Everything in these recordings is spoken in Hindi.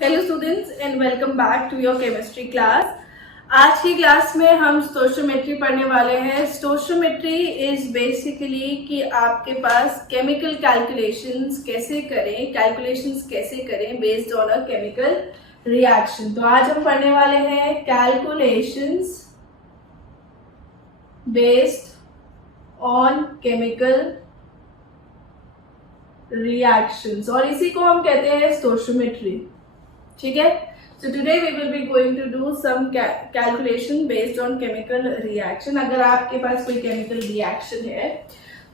Hello students and welcome back to your chemistry class. आज की क्लास में हम स्टोइचियोमेट्री पढ़ने वाले हैं। स्टोइचियोमेट्री इज बेसिकली कि आपके पास केमिकल कैलकुलेशंस कैसे करें based on a chemical reaction. तो आज हम पढ़ने वाले हैं calculations based on chemical reactions और इसी को हम कहते हैं स्टोइचियोमेट्री। ठीक है, so today we will be going to do some calculation based on chemical reaction. अगर आपके पास कोई केमिकल रिएक्शन है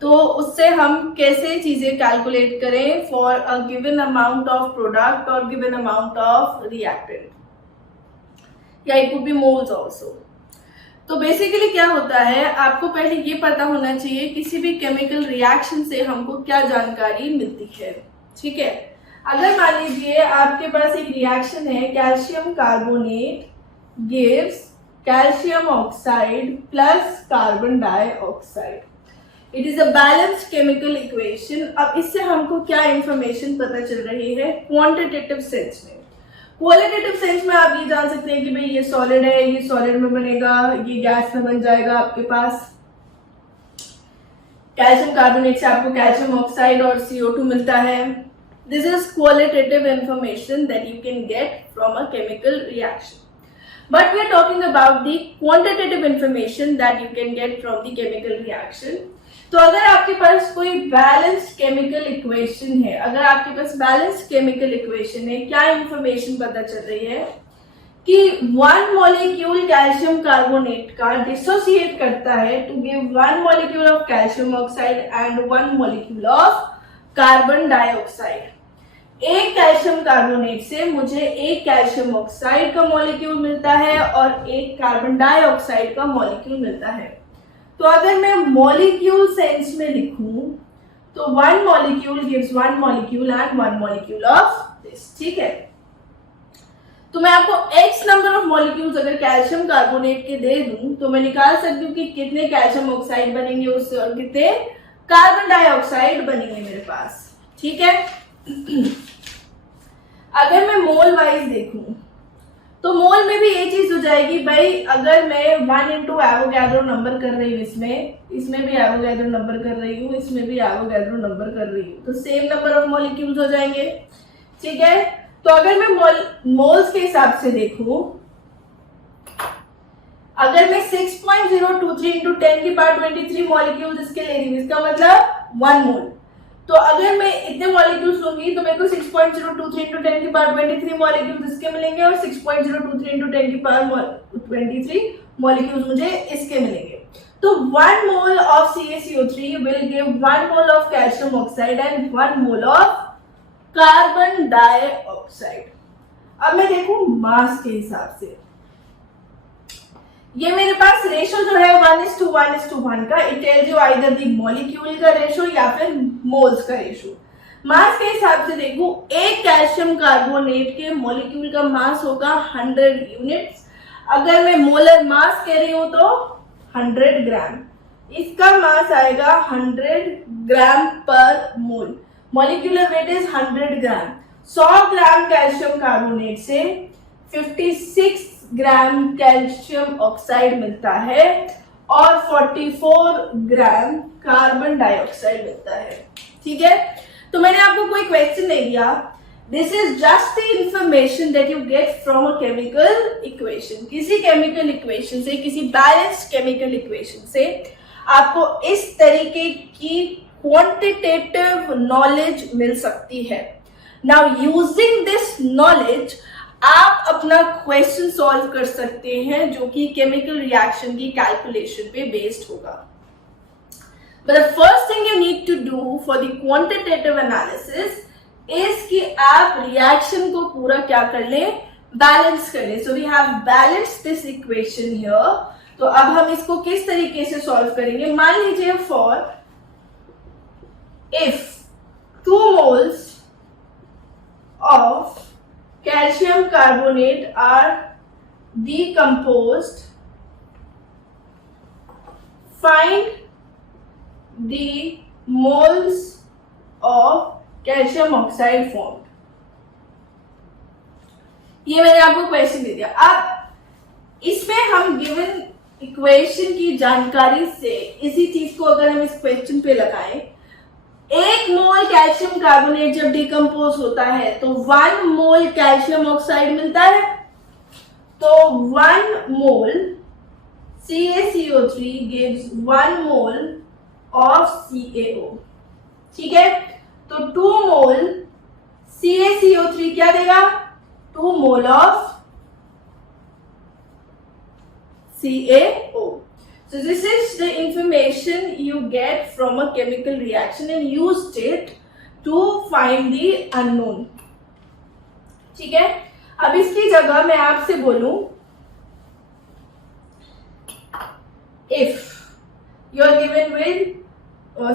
तो उससे हम कैसे चीजें कैलकुलेट करें for a given amount of product और गिवन अमाउंट ऑफ रिएक्टेंट, या it could be moles also. तो बेसिकली क्या होता है, आपको पहले ये पता होना चाहिए किसी भी केमिकल रिएक्शन से हमको क्या जानकारी मिलती है। ठीक है, अगर मान लीजिए आपके पास एक रिएक्शन है, calcium carbonate gives calcium oxide plus carbon dioxide. It is a balanced chemical equation. अब इससे हमको क्या इंफॉर्मेशन पता चल रही है क्वांटिटेटिव सेंस में। क्वालिटेटिव सेंस में आप ये जान सकते हैं कि भाई ये सॉलिड है, ये सॉलिड में बनेगा, ये गैस में बन जाएगा। आपके पास कैल्शियम कार्बोनेट से आपको कैल्शियम ऑक्साइड और CO2 मिलता है। This is qualitative information that you can get from a chemical reaction. But we are talking about the quantitative information that you can get from the chemical reaction. तो अगर आपके पास कोई बैलेंस्ड केमिकल इक्वेशन है, क्या इंफॉर्मेशन पता चल रही है कि 1 मॉलिक्यूल कैल्शियम कार्बोनेट का डिसोसिएट करता है to give 1 molecule of calcium oxide and 1 molecule of carbon dioxide. एक कैल्शियम कार्बोनेट से मुझे एक कैल्शियम ऑक्साइड का मॉलिक्यूल मिलता है और एक कार्बन डाइऑक्साइड का मॉलिक्यूल मिलता है। तो अगर मैं मॉलिक्यूल सेंस में लिखूं तो 1 molecule gives 1 molecule and 1 molecule of this. ठीक है, तो मैं आपको x नंबर ऑफ मॉलिक्यूल्स अगर कैल्शियम कार्बोनेट के दे दूं तो मैं निकाल सकती हूँ कि कितने कैल्शियम ऑक्साइड बनेंगे उससे और कितने कार्बन डाइऑक्साइड बनेंगे मेरे पास। ठीक है, अगर मैं मोल वाइज देखूं तो मोल में भी ये चीज हो जाएगी भाई, अगर मैं 1 इंटू एवोगैड्रो नंबर कर रही हूँ, इसमें भी एवोगैड्रो नंबर कर रही हूँ, इसमें भी एवोगैड्रो नंबर कर रही हूँ, तो सेम नंबर ऑफ मॉलिक्यूल्स हो जाएंगे। ठीक है, तो अगर मैं मोल्स के हिसाब से देखूं, अगर मैं 6.023 इंटू 10 की पावर 23 मॉलिक्यूल्स इसके ले रही हूँ, इसका मतलब 1 मोल। तो अगर मैं इतने मॉलिक्यूल्स लूंगी तो मेरे को 6.023 इंटू 10 की पावर 23 मॉलिक्यूल्स इसके मिलेंगे और 6.023 इंटू 10 की पावर 23 मॉलिक्यूल्स मुझे इसके मिलेंगे। तो 1 mole of CaCO3 will give 1 mole of calcium oxide and 1 mole of carbon dioxide. अब मैं देखूं मास के हिसाब से, ये मेरे पास रेशो जो है 1:1:1 का, it tells you either the molecule का रेशो या फिर मोल्स का रेशो। मास के हिसाब से देखूं, एक कैल्शियम कार्बोनेट के मॉलिक्यूल का मास होगा 100 यूनिट्स। अगर मैं मोलर मास कह रही हूं तो 100 ग्राम, इसका मास आएगा 100 ग्राम पर mole. Molecular weight is 100 gram. 100 gram calcium carbonate से 56 ग्राम कैल्शियम ऑक्साइड मिलता है और 44 ग्राम कार्बन डाइऑक्साइड मिलता है। ठीक है, तो मैंने आपको कोई क्वेश्चन नहीं दिया, this is just the information that you get from a chemical equation. किसी केमिकल इक्वेशन से, किसी बैलेंस्ड केमिकल इक्वेशन से आपको इस तरीके की क्वांटिटेटिव नॉलेज मिल सकती है। नाउ यूजिंग दिस नॉलेज आप अपना क्वेश्चन सॉल्व कर सकते हैं जो कि केमिकल रिएक्शन की कैलकुलेशन पे बेस्ड होगा। But the first thing you need to do for the quantitative analysis is कि आप रिएक्शन को पूरा क्या कर लें, बैलेंस कर लें। So we have balanced this equation here. तो अब हम इसको किस तरीके से सॉल्व करेंगे, मान लीजिए for if 2 moles of calcium carbonate are decomposed, find the moles of calcium oxide formed. ये मैंने आपको क्वेश्चन दे दिया। अब इसमें हम गिवन इक्वेशन की जानकारी से इसी चीज को अगर हम इस क्वेश्चन पे लगाएं, 1 मोल कैल्शियम कार्बोनेट जब डिकम्पोज होता है तो 1 मोल कैल्शियम ऑक्साइड मिलता है। तो 1 मोल CaCO3 gives 1 mole of CaO। ठीक है, तो 2 मोल CaCO3 क्या देगा? 2 mole of CaO. So this is the information you get from a chemical reaction and used it to find the unknown. ठीक है, अब इसकी जगह मैं आपसे बोलूं, if you are given with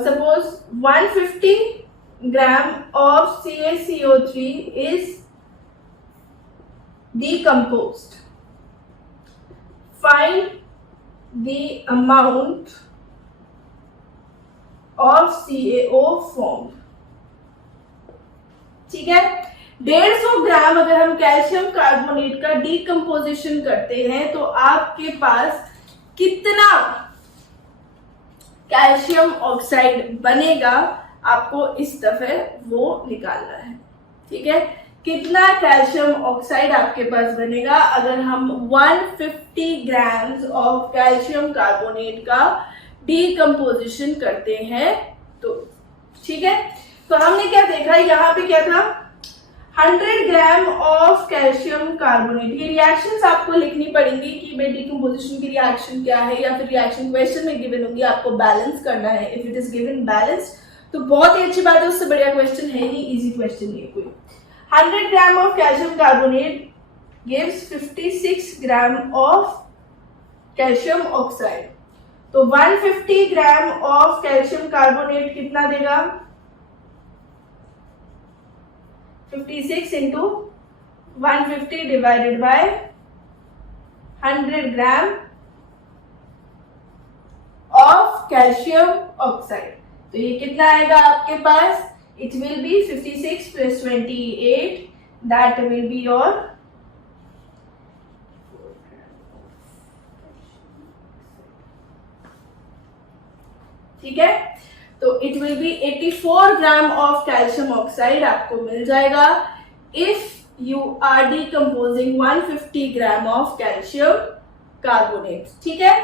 suppose 150 gram of CaCO3 is decomposed, find the amount of CaO formed। ठीक है, 150 ग्राम अगर हम कैल्शियम कार्बोनेट का डीकम्पोजिशन करते हैं तो आपके पास कितना कैल्शियम ऑक्साइड बनेगा, आपको इस दफे वो निकालना है। ठीक है, कितना कैल्शियम ऑक्साइड आपके पास बनेगा अगर हम 150 ग्राम्स ऑफ कैल्शियम कार्बोनेट का डीकम्पोजिशन करते हैं तो। ठीक है, तो हमने क्या देखा, यहाँ पे क्या था, 100 ग्राम ऑफ कैल्शियम कार्बोनेट। ये रिएक्शंस आपको लिखनी पड़ेंगी कि भाई डीकम्पोजिशन की रिएक्शन क्या है, या फिर रिएक्शन क्वेश्चन में गिवन होंगी, आपको बैलेंस करना है। If it is given balance तो बहुत ही अच्छी बात है, उससे बढ़िया क्वेश्चन है नहीं, इजी क्वेश्चन नहीं है कोई। 100 gram of calcium carbonate gives 56 gram of calcium oxide। तो 150 gram of calcium carbonate कितना देगा? 56 into 150 divided by 100 gram of calcium oxide। तो ये कितना आएगा आपके पास? It will be 56 plus 28, that will be your ठीक है, तो it will be 84 gram of calcium oxide आपको मिल जाएगा if you are decomposing 150 gram of calcium carbonate। ठीक है,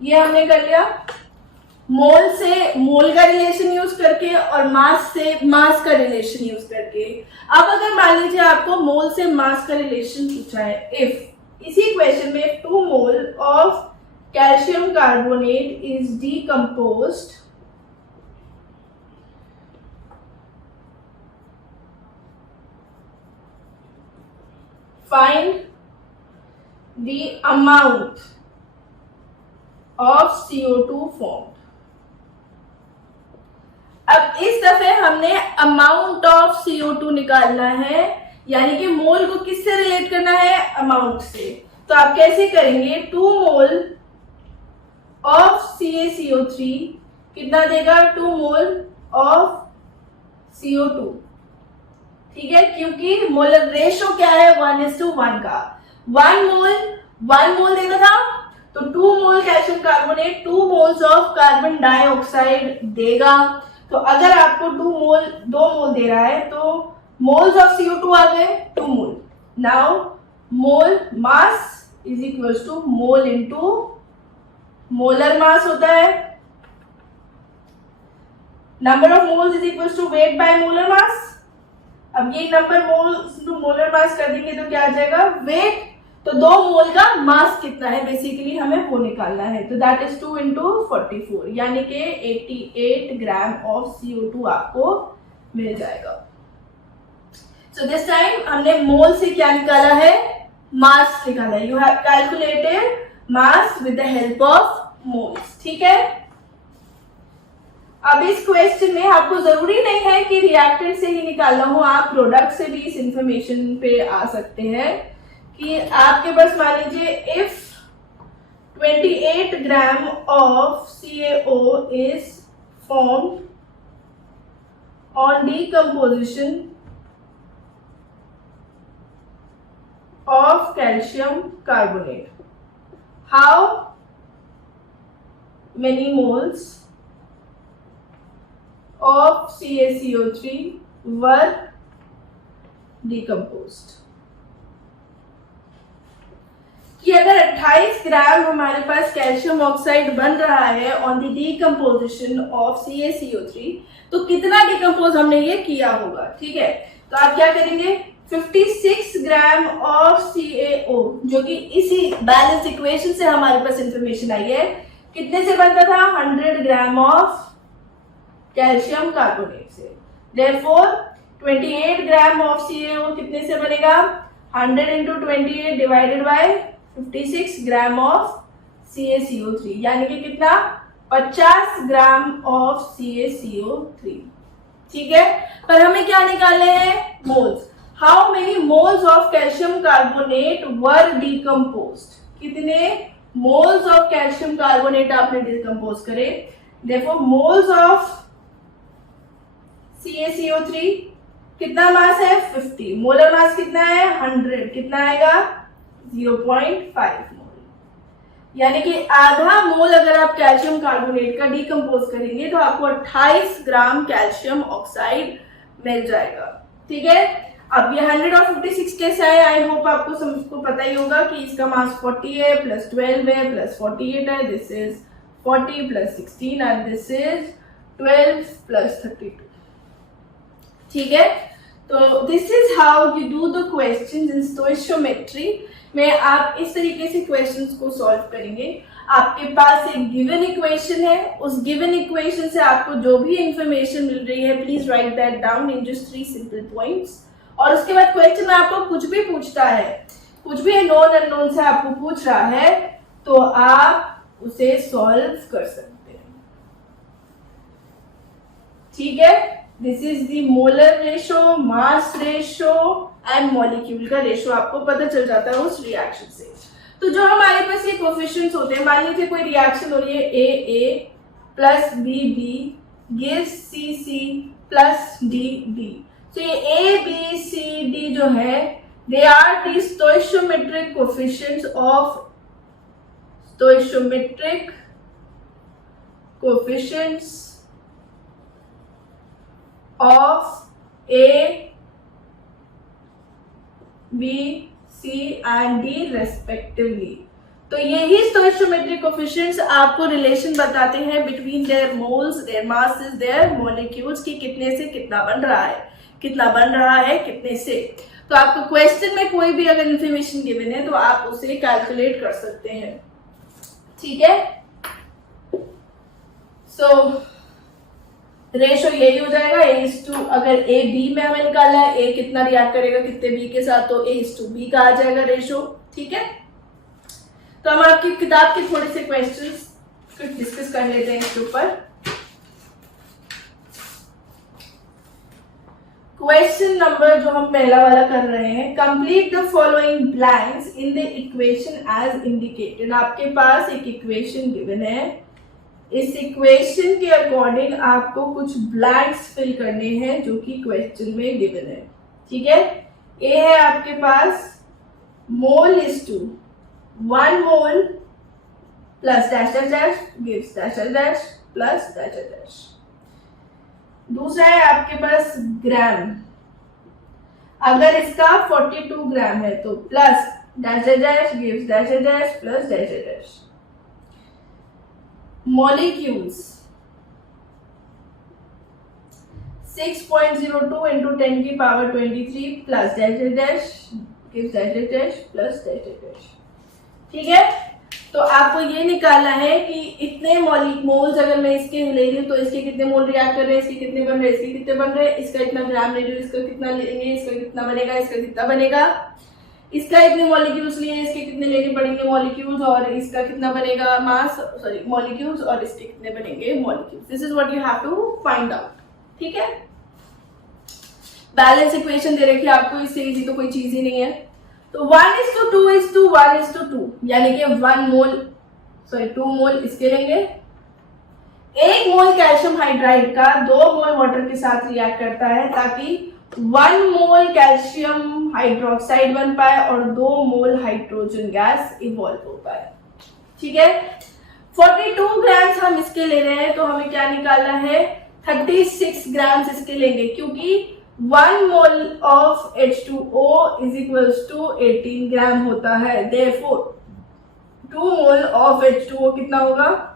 ये हमने कर लिया मोल से मोल का रिलेशन यूज करके और मास से मास का रिलेशन यूज करके। अब अगर मान लीजिए आपको मोल से मास का रिलेशन पूछा है, इफ इसी क्वेश्चन में 2 mole of calcium carbonate is decomposed find the amount of CO2 formed। अब इस दफे हमने अमाउंट ऑफ CO2 निकालना है, यानी कि मोल को किससे रिलेट करना है? अमाउंट से। तो आप कैसे करेंगे? 2 मोल ऑफ CaCO3 कितना देगा? 2 मोल ऑफ CO2। ठीक है, क्योंकि मोलर रेशो क्या है? 1:1 का। 1 मोल देना था तो 2 mole calcium carbonate 2 moles of carbon dioxide देगा। तो अगर आपको 2 मोल दे रहा है तो मोल्स ऑफ CO2 आ गए 2 mole. Now mole mass is equals to mole into molar mass होता है, number of moles is equals to weight by molar mass. अब ये number moles to molar mass कर देंगे तो क्या आ जाएगा? वेट। तो 2 मोल का मास कितना है बेसिकली हमें वो निकालना है, तो दैट इज 2 into 44, यानी कि 88 ग्राम ऑफ CO2 आपको मिल जाएगा। सो दिस टाइम हमने मोल से क्या निकाला है? मास निकाला है। You have calculated mass with the help of moles. ठीक है, अब इस क्वेश्चन में आपको जरूरी नहीं है कि रिएक्टेंट से ही निकालना हो, आप प्रोडक्ट से भी इस इंफॉर्मेशन पे आ सकते हैं कि आपके पास मान लीजिए if 28 gram of CaO is formed on decomposition of calcium carbonate. How many moles of CaCO3 were decomposed? कि अगर 28 ग्राम हमारे पास कैल्शियम ऑक्साइड बन रहा है on the decomposition of CaCO3, तो कितना डिकम्पोज हमने ये किया होगा. ठीक है, तो आप क्या करेंगे, 56 ग्राम ऑफ CaO, जो कि इसी बैलेंस इक्वेशन से हमारे पास इंफॉर्मेशन आई है, कितने से बनता था, 100 ग्राम ऑफ कैल्शियम कार्बोनेट से. देयरफॉर 28 ग्राम ऑफ CaO कितने से बनेगा, 100 into 28 divided by 56 gram of CaCO3, यानी कि कितना, 50 ग्राम ऑफ CaCO3. ठीक है, पर हमें क्या निकालने हैं, moles. How many moles of calcium carbonate were decomposed, कितने मोल्स ऑफ कैल्शियम कार्बोनेट आपने डिकम्पोज करे. देखो मोल्स ऑफ CaCO3 कितना मास है, 50. मोलर मास कितना है, 100. कितना आएगा, 0.5 मोल. यानी कि आधा मोल अगर आप कैल्शियम कार्बोनेट का डिकम्पोज करेंगे तो आपको 28 ग्राम कैल्शियम ऑक्साइड मिल जाएगा. ठीक है, अब ये 100 और 56 कैसे आए, आई होप आपको सबको पता ही होगा कि इसका मास 40 है, प्लस 12 है, प्लस 48 है. This is 40 plus 16 and this is 12 plus 32. ठीक है, तो this is how you do the questions in stoichiometry में. आप इस तरीके से क्वेश्चंस को सॉल्व करेंगे. आपके पास एक गिवन इक्वेशन है, उस गिवन इक्वेशन से आपको जो भी इंफॉर्मेशन मिल रही है, please right that down in just 3 simple points. और उसके बाद क्वेश्चन में आपको कुछ भी पूछता है, कुछ भी नॉन अननोन से आपको पूछ रहा है, तो आप उसे सॉल्व कर सकते हैं. ठीक है, this is the molar ratio, mass ratio and molecule का रेशो आपको पता चल जाता है उस रिएक्शन से. तो जो हमारे पास ये कोफिशिएंट्स होते हैं, मान लीजिए कोई रिएक्शन हो रही है, AA plus BB gives CC plus DD. तो ये A, B, C, D जो है, they are the stoichiometric coefficients of A, B, C and D respectively. तो यही स्टोइशियोमेट्रिक कोफिशिएंट्स आपको रिलेशन बताते हैं between their moles, their masses, their molecules की कितने से कितना बन रहा है, कितने से. तो आपको क्वेश्चन में कोई भी अगर इंफॉर्मेशन गिवन है तो आप उसे कैलकुलेट कर सकते हैं. ठीक है, सो रेशो यही हो जाएगा A:2. अगर A B में हमें निकालना है, A कितना रिएक्ट करेगा कितने B के साथ, तो A:B का आ जाएगा रेशो. ठीक है, तो हम आपकी किताब के थोड़े से क्वेश्चंस कुछ डिस्कस कर लेते हैं इसके ऊपर. क्वेश्चन नंबर जो हम पहला वाला कर रहे हैं, complete the following blanks in the equation as indicated. आपके पास एक इक्वेशन गिवन है, इस इक्वेशन के अकॉर्डिंग आपको कुछ ब्लैंक्स फिल करने हैं जो कि क्वेश्चन में गिवन है. ठीक है, ए है आपके पास mole is to 1 mole plus dash dash dash gives dash dash dash plus dash dash dash. दूसरा है आपके पास ग्राम, अगर इसका 42 ग्राम है तो plus dash dash dash gives dash dash dash plus dash dash dash. molecules 6.02 into 10 की power 23 plus dash dash dash gives dash dash dash plus dash dash dash. ठीक है, तो आपको ये निकालना है कि इतने मोल्स अगर मैं इसके ले रही हूँ तो इसके कितने मोल रिएक्ट कर रहे हैं, इसके कितने बन रहे हैं, इसके कितने बन रहे हैं, इसका इतना ग्राम ले रही हूँ, इसका कितना लेंगे, इसका कितना बनेगा, इसका कितना बनेगा, इसका इतने मॉलिक्यूल्स लिए, इसके कितने लेने पड़ेंगे मॉलिक्यूल्स, और इसका कितना बनेगा मास, सॉरी मॉलिक्यूल्स, और इसके कितने बनेंगे molecules. This is what you have to find out. ठीक है, बैलेंस इक्वेशन दे रखी है आपको, इससे इजी तो कोई चीज ही नहीं है. तो 1:2:1:2 यानी कि 2 मोल इसके लेंगे, 1 मोल कैल्शियम हाइड्राइड का 2 मोल वाटर के साथ रिएक्ट करता है ताकि 1 मोल कैल्शियम हाइड्रोक्साइड बन पाए और 2 मोल हाइड्रोजन गैस इवॉल्व हो पाए। ठीक है, 42 ग्राम्स हम इसके ले रहे हैं तो हमें क्या निकालना है, 36 ग्राम्स इसके लेंगे क्योंकि 1 mole of H2O is equals to 18 gram होता है। देयरफॉर 2 मोल ऑफ H2O कितना होगा,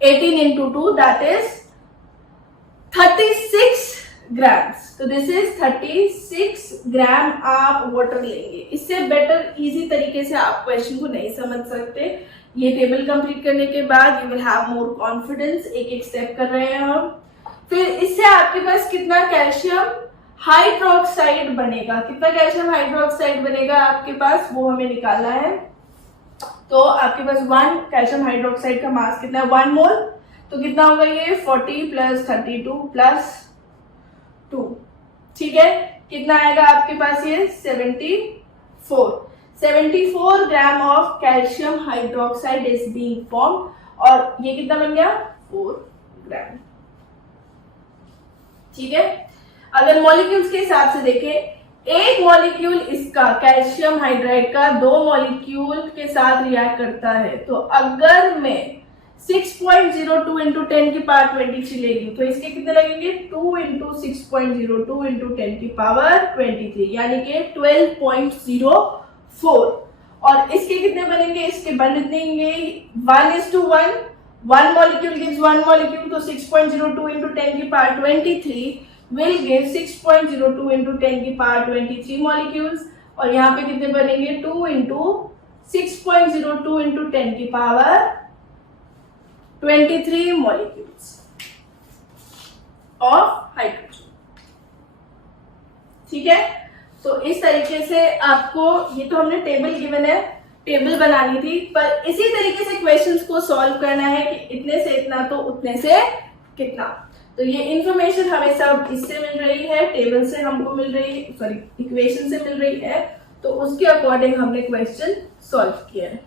18 into 2 that is 36 grams। तो दिस इज 36 ग्राम आप वाटर लेंगे। इससे बेटर इजी तरीके से आप क्वेश्चन को नहीं समझ सकते। ये टेबल कंप्लीट करने के बाद you will have more confidence. एक एक स्टेप कर रहे हैं हम। फिर इससे आपके पास कितना कैल्शियम हाइड्रोक्साइड बनेगा, कितना कैल्शियम हाइड्रोक्साइड बनेगा आपके पास, वो हमें निकालना है। तो आपके पास 1 कैल्शियम हाइड्रोक्साइड का मास कितना है, 1 मोल। तो कितना होगा ये 40 प्लस 32 प्लस 2। ठीक है, कितना आएगा आपके पास ये 74 gram of calcium hydroxide is being form. और ये कितना बन गया 4 ग्राम। ठीक है, अगर मॉलिक्यूल्स के हिसाब से देखें, एक मॉलिक्यूल इसका कैल्शियम हाइड्राइड का 2 मॉलिक्यूल के साथ रिएक्ट करता है। तो अगर मैं 6.02 इंटू 10 की पावर 23 लेगी तो इसके कितने लगेंगे, 2 इंटू 6.02 इंटू 10 की पावर 23 यानी कि 12.04। और इसके कितने बनेंगे, इसके बनेंगे 1:1। 1 मॉलिक्यूल गिव्स 1 मॉलिक्यूल, तो 6.02 इंटू 10 की पावर 23 will give 6.02 into 10 की पावर 23 molecules। और यहाँ पे कितने बनेंगे, 2 into 6.02 into 10 की पावर 23 molecules of hydrogen। ठीक है, तो इस तरीके से आपको, ये तो हमने टेबल गिवन है, टेबल बनानी थी, पर इसी तरीके से क्वेश्चंस को सॉल्व करना है कि इतने से इतना तो उतने से कितना। तो ये इंफॉर्मेशन हमें सब इससे मिल रही है, टेबल से हमको मिल रही है, सॉरी इक्वेशन से मिल रही है। तो उसके अकॉर्डिंग हमने क्वेश्चन सॉल्व किया है।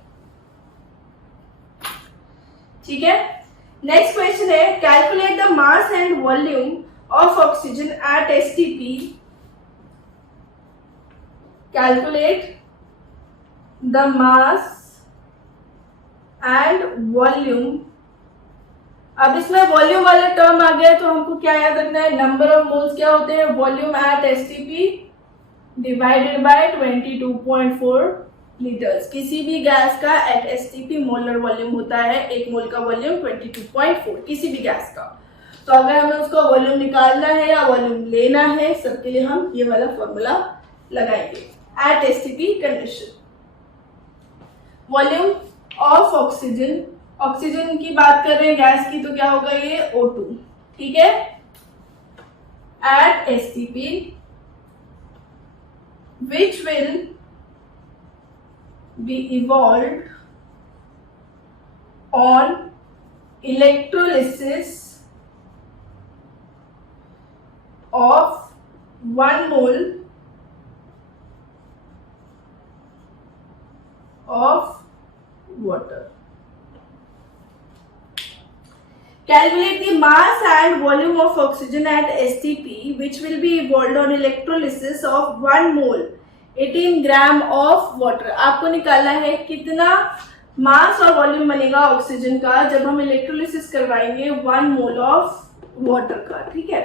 ठीक है, नेक्स्ट क्वेश्चन है, calculate the mass and volume of oxygen at STP। Calculate the mass and volume. अब इसमें वॉल्यूम वाला टर्म आ गया तो हमको क्या याद रखना है, नंबर ऑफ मोल्स क्या होते हैं, volume at STP divided by 22.4 litres. किसी भी गैस का एट STP मोलर वॉल्यूम होता है, 1 मोल का वॉल्यूम 22.4 किसी भी गैस का। तो अगर हमें उसका वॉल्यूम निकालना है या वॉल्यूम लेना है, सबके लिए हम ये वाला फॉर्मूला लगाएंगे at STP condition. Volume of oxygen, oxygen की बात कर रहे हैं गैस की, तो क्या होगा ये O2। ठीक है, eight STP which will be evolved on electrolysis of 1 mole of water। Calculate the mass and volume of oxygen at STP which will be evolved on electrolysis of 1 mole 18 gram of water. आपको निकालना है कितना मास और वॉल्यूम बनेगा ऑक्सीजन का जब हम इलेक्ट्रोलिसिस करवाएंगे 1 मोल ऑफ वाटर का। ठीक है,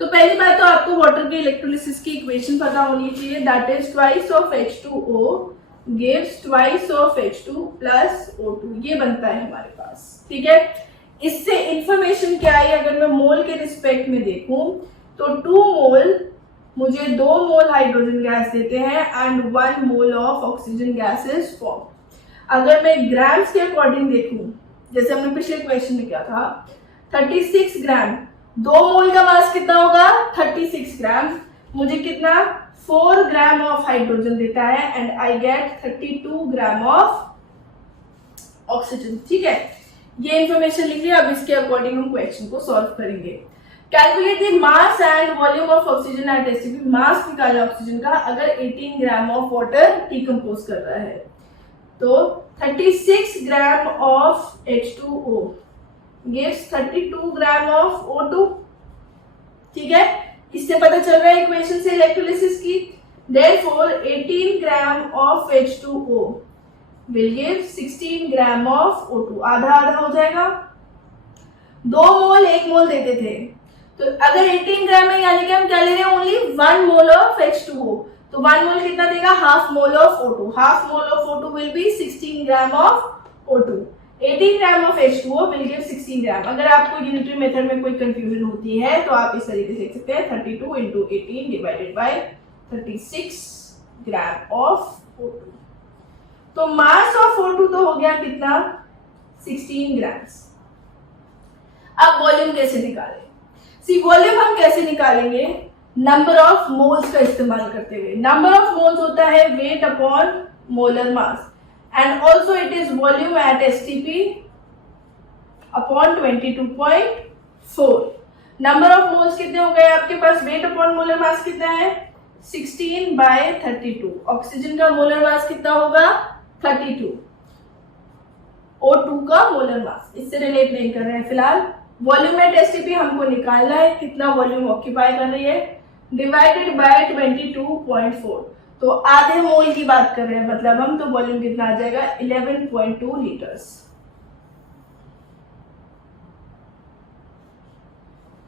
तो पहली बात तो आपको वाटर के इलेक्ट्रोलिसिस की इक्वेशन पता होनी चाहिए, that is twice of H2O gives twice of H2 plus O2। ये बनता है हमारे पास। ठीक है, इससे इंफॉर्मेशन क्या आई, अगर मैं मोल के रिस्पेक्ट में देखूं तो 2 मोल मुझे 2 मोल हाइड्रोजन गैस देते हैं and 1 mole of oxygen gas is form. अगर मैं ग्राम्स के अकॉर्डिंग देखूं, जैसे हमने पिछले क्वेश्चन में किया था, 36 ग्राम, 2 मोल का मास कितना होगा 36 ग्राम, मुझे कितना 4 ग्राम ऑफ हाइड्रोजन देता है and I get 32 gram of oxygen. ठीक है, ये इंफॉर्मेशन लिख लिया। अब इसके अकॉर्डिंग हम क्वेश्चन को सॉल्व करेंगे। Calculate the mass and volume of oxygen at STP। Mass निकाला ऑक्सीजन का अगर 18 ग्राम ऑफ वाटर डिकम्पोज कर रहा है, तो 36 gram of H2O gives 32 gram of O2। ठीक है, इससे पता चल रहा है इक्वेशन से इलेक्ट्रोलिसिस की। Therefore 18 gram of H2O will give 16 gram of O2। आधा आधा हो जाएगा, 2 मोल 1 मोल देते थे, तो अगर 18 ग्राम है यानी कि हम क्या ले रहे हैं, ओनली 1 मोल ऑफ H2O, तो 1 मोल कितना देगा, half mole of O2। Half mole of O2 will be 16 gram of O2। 18 gram of H2O will give 16 ग्राम। अगर आपको यूनिटरी मेथड में कोई कंफ्यूजन होती है तो आप इस तरीके से लिख सकते हैं 32 into 18 divided by 36 gram of O2। तो मास ऑफ O2 तो हो गया कितना, 16 ग्राम्स। अब वॉल्यूम कैसे निकालें? सी वॉल्यूम हम कैसे निकालेंगे, नंबर ऑफ मोल्स का इस्तेमाल करते हुए। नंबर ऑफ मोल्स होता है weight upon molar mass and also it is volume at STP upon 22.4। Number of moles कितने हो गए आपके पास, वेट अपॉन मोलर मास कितना है, 16/32। ऑक्सीजन का मोलर मास कितना होगा, 32। O2 का मोलर मास, इससे रिलेट नहीं कर रहे हैं फिलहाल। वॉल्यूम एट एसटीपी हमको निकालना है, कितना वॉल्यूम ऑक्यूपाई कर रही है, डिवाइडेड बाय 22.4। तो आधे मोल की बात कर रहे हैं मतलब हम, तो वॉल्यूम कितना आ जाएगा, 11.2 लीटर्स।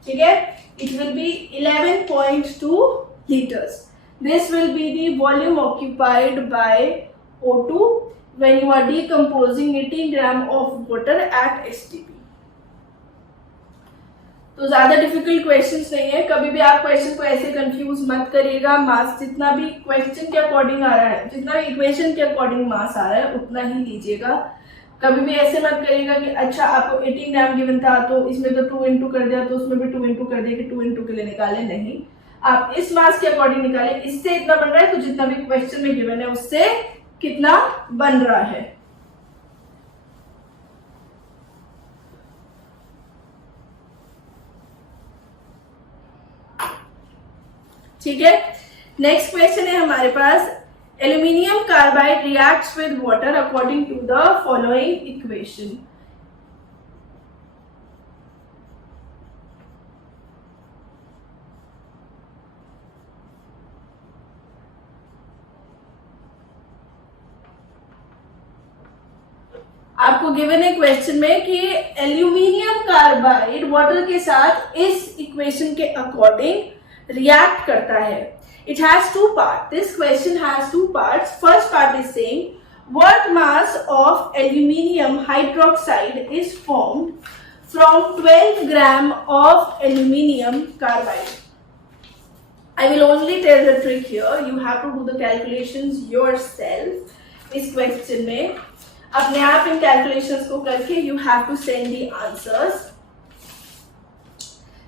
ठीक है, it will be 11.2 liters. This will be the volume occupied by O2 when you are decomposing 18 gram of water at STP. तो ज्यादा डिफिकल्ट क्वेश्चंस नहीं है, कभी भी आप क्वेश्चन को ऐसे कंफ्यूज मत करिएगा। मास जितना भी क्वेश्चन के अकॉर्डिंग आ रहा है, जितना भी इक्वेशन के अकॉर्डिंग मास आ रहा है उतना ही लीजिएगा। कभी भी ऐसे मत करिएगा कि अच्छा आपको 18 ग्राम गिवन था तो इसमें तो 2 इंटू कर दिया तो उसमें भी 2 इंटू कर दिया कि 2 इंटू के लिए निकाले। नहीं, आप इस मास के अकॉर्डिंग निकाले, इससे इतना बन रहा है तो जितना भी क्वेश्चन में गिवन है उससे कितना बन रहा है। ठीक है, नेक्स्ट क्वेश्चन है हमारे पास, aluminium carbide reacts with water according to the following equation. आपको गिवन है क्वेश्चन में कि एल्यूमिनियम कार्बाइड वाटर के साथ इस इक्वेशन के अकॉर्डिंग रिएक्ट करता है। It has 2 part, this question has 2 parts. First part is saying what mass of aluminium hydroxide is formed from 12 gram of aluminium carbide. I will only tell the trick here. You have to do the calculations yourself. इस क्वेश्चन में अपने आप इन कैलकुलेशंस को करके you have to send the answers.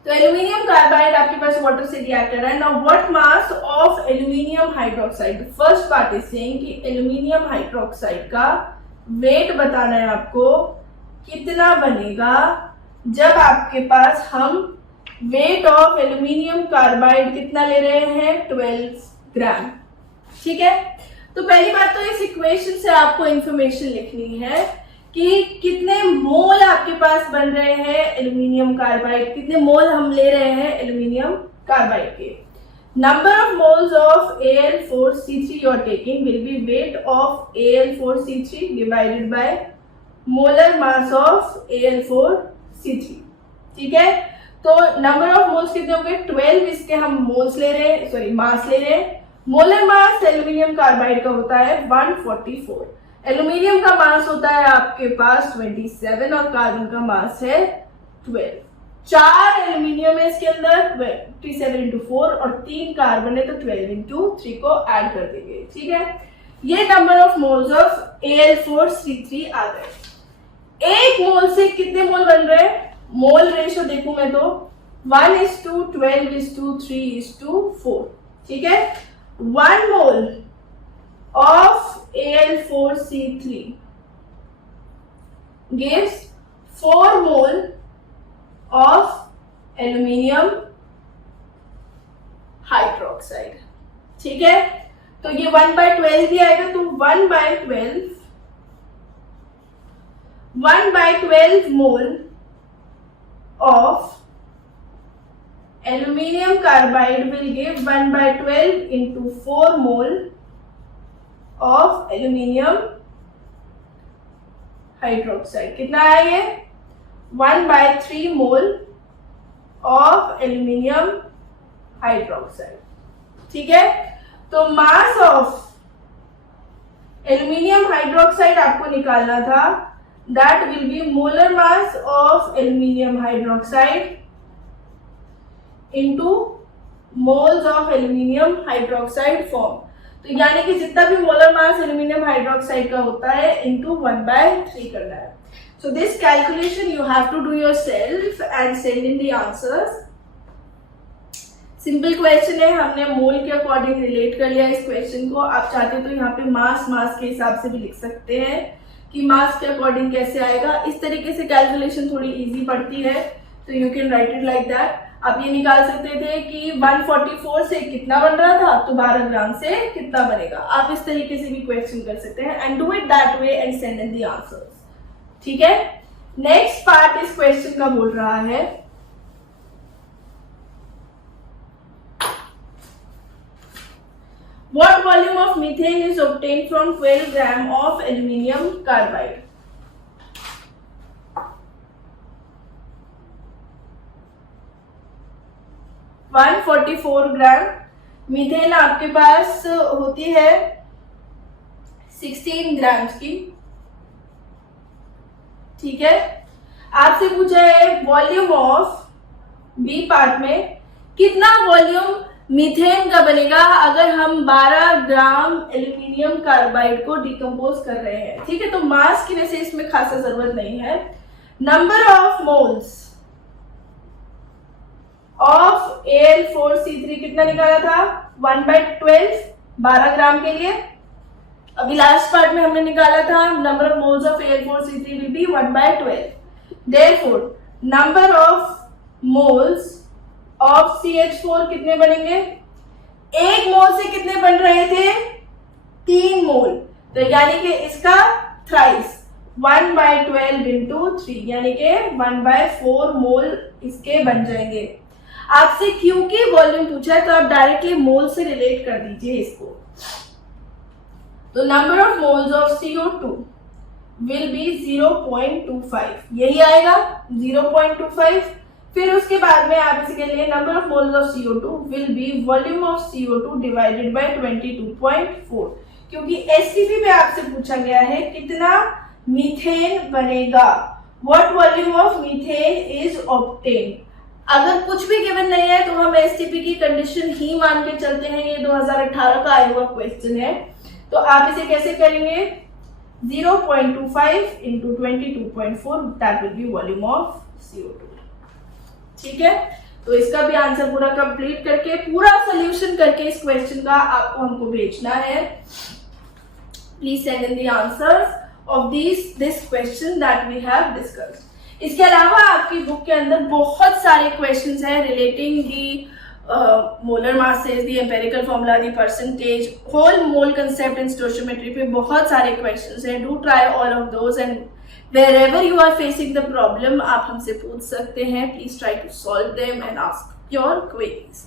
तो एल्यूमिनियम कार्बाइड आपके पास वाटर से रिएक्ट कर रहा है। Now what mass of aluminium hydroxide, first part is saying कि एल्यूमिनियम हाइड्रोक्साइड का वेट बताना है आपको, कितना बनेगा जब आपके पास हम वेट ऑफ एल्यूमिनियम कार्बाइड कितना ले रहे हैं, 12 ग्राम। ठीक है, तो पहली बात तो इस इक्वेशन से आपको इंफॉर्मेशन लिखनी है कि कितने मोल आपके पास बन रहे हैं एल्यूमिनियम कार्बाइड, कितने मोल हम ले रहे हैं एल्यूमिनियम कार्बाइड के। Number of moles of Al4C3 you are taking will be weight of Al4C3 divided by molar mass of Al4C3। ठीक है, तो नंबर ऑफ मोल्स कितने हो गए, 12, इसके हम मोल्स ले रहे हैं, सॉरी मास ले रहे हैं। मोलर मास एल्यूमिनियम कार्बाइड का होता है 144, एल्यूमिनियम का मास होता है आपके पास 27 और कार्बन का मास है 12। 4 एल्यूमिनियम है इसके अंदर, 27 इंटू 4 और 3 कार्बन है तो 12 इंटू 3 को ऐड कर देंगे। ठीक है, ये number of moles of Al4C3 आ गए। एक मोल से कितने मोल बन रहे हैं, मोल रेशियो देखूं मैं तो 1:12:3:4। ठीक है, 1 mole of Al4C3 gives 4 mole of aluminium hydroxide। ठीक है, तो ये 1/12 भी आएगा, तो 1/12 1/12 mole of aluminium carbide will give 1/12 into 4 mole of aluminium hydroxide. कितना है ये? 1/3 mole of aluminium hydroxide. ठीक है, तो मास ऑफ aluminium hydroxide आपको निकालना था. That will be molar mass of aluminium hydroxide into moles of aluminium hydroxide form. तो यानी कि जितना भी मोलर मास एल्यूमिनियम हाइड्रोक्साइड का होता है इनटू 1/3 करना है. So this calculation you have to do yourself and send in the answers. Simple question है, हमने मोल के अकॉर्डिंग रिलेट कर लिया इस क्वेश्चन को. आप चाहते हो तो यहाँ पे मास के हिसाब से भी लिख सकते हैं कि मास के अकॉर्डिंग कैसे आएगा. इस तरीके से कैलकुलेशन थोड़ी इजी पड़ती है, तो you can write it like that. आप ये निकाल सकते थे कि 144 से कितना बन रहा था, तो 12 ग्राम से कितना बनेगा. आप इस तरीके से भी क्वेश्चन कर सकते हैं and do it that way and send in the answers. ठीक है, नेक्स्ट पार्ट इस क्वेश्चन का बोल रहा है what volume of methane is obtained from 12 gram of aluminium carbide. One 44 gram methane आपके पास होती है 16 ग्राम की. ठीक है, आपसे पूछा है वॉल्यूम ऑफ बी पार्ट में कितना वॉल्यूम मीथेन का बनेगा अगर हम 12 ग्राम एल्यूमिनियम कार्बाइड को डिकम्पोज कर रहे हैं. ठीक है, तो मास की वैसे इसमें खासा जरूरत नहीं है. Number of moles of Al4C3 कितना निकाला था? 1/12 12 ग्राम के लिए. अभी लास्ट पार्ट में हमने निकाला था number of moles of Al4C3 will be 1/12. Therefore number of moles of CH4 कितने बनेंगे? एक मोल से कितने बन रहे थे? 3 मोल. तो यानी कि इसका थ्राइस 1/12 इंटू 3 यानी कि 1/4 मोल इसके बन जाएंगे. आपसे क्योंकि वॉल्यूम पूछा है तो आप डायरेक्टली मोल से रिलेट कर दीजिए इसको. तो number of moles of CO2 will be 0.25, यही आएगा 0.25. फिर उसके बाद में आप इसके लिए number of moles of CO2 will be volume of CO2 divided by 22.4, क्योंकि STP में आपसे पूछा गया है कितना मीथेन बनेगा. What volume of methane is obtained. अगर कुछ भी गिवन नहीं है तो हम STP की कंडीशन ही मान के चलते हैं. ये 2018 का आया हुआ क्वेश्चन है, तो आप इसे कैसे करेंगे? 0.25 into 22.4 that will be volume of CO2. ठीक है, तो इसका भी आंसर पूरा कंप्लीट करके पूरा सोल्यूशन करके इस क्वेश्चन का आपको हमको भेजना है. Please send in the answers of this question that we have discussed. इसके अलावा आपकी बुक के अंदर बहुत सारे क्वेश्चंस हैं relating the molar masses, the empirical formula, the percentage, whole mole concept in stoichiometry पे बहुत सारे क्वेश्चंस हैं. Do try all of those and wherever you are facing the problem आप हमसे पूछ सकते हैं. Please try to solve them and ask your queries.